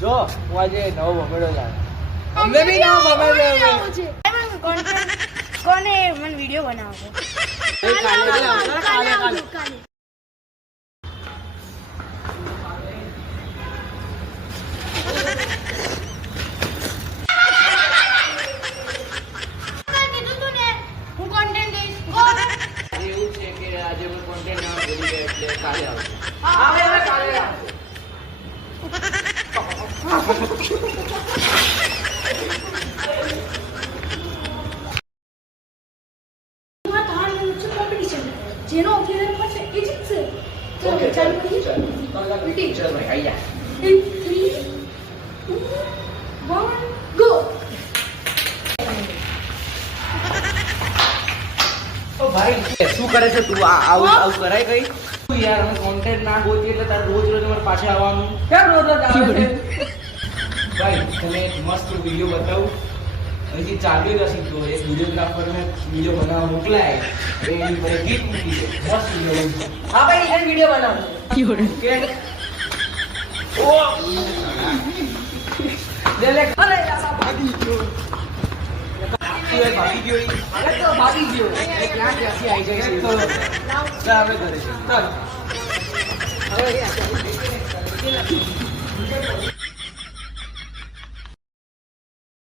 જો હું આજે નવો બમેડો લાવ્યો. અમને બી નવો બમેડો છે. કોને મને વિડિયો બનાવવો કાલે હું કોન્ટેન્ટ દઈશ ગો એવું છે કે આજે હું કોન્ટેન્ટ ના ભૂલી ગયો એટલે કાલે આવશે. આવે કાલે આવશે. જેનો ઓપનિંગ થશે એ જીતશે ચલો ચાલુ કરીએ ઉલટી ચાલ ભાઈ આઈ જા. 3 2 1 ગો ઓ ભાઈ શું કરે છે તું? આવું કરાય કઈ? તું યાર અમે કોન્ટેન્ટ ના ગોતી એટલે તારે રોજ રોજ અમારે પાછા આવવાનું. કેમ રોજ આવે છે? ભાઈ તને એક મસ્ત વિડીયો બતાવું. હજી ચાલુ જ હશે તો એક વિડીયોગ્રાફરને વિડીયો બનાવવા મોકલાય એની પર ગીત મૂકી છે. મસ્ત વિડીયો. હા ભાઈ એને વિડિયો બનાવજો. કે ઓ લે લે અરે ભાગી ગયો. ભાગી ગયો ઈ. અરે તો ભાગી ગયો. એ ક્યાં ક્યાંથી આવી જાય છે? ચાલ હવે કરે છે. ચાલ હવે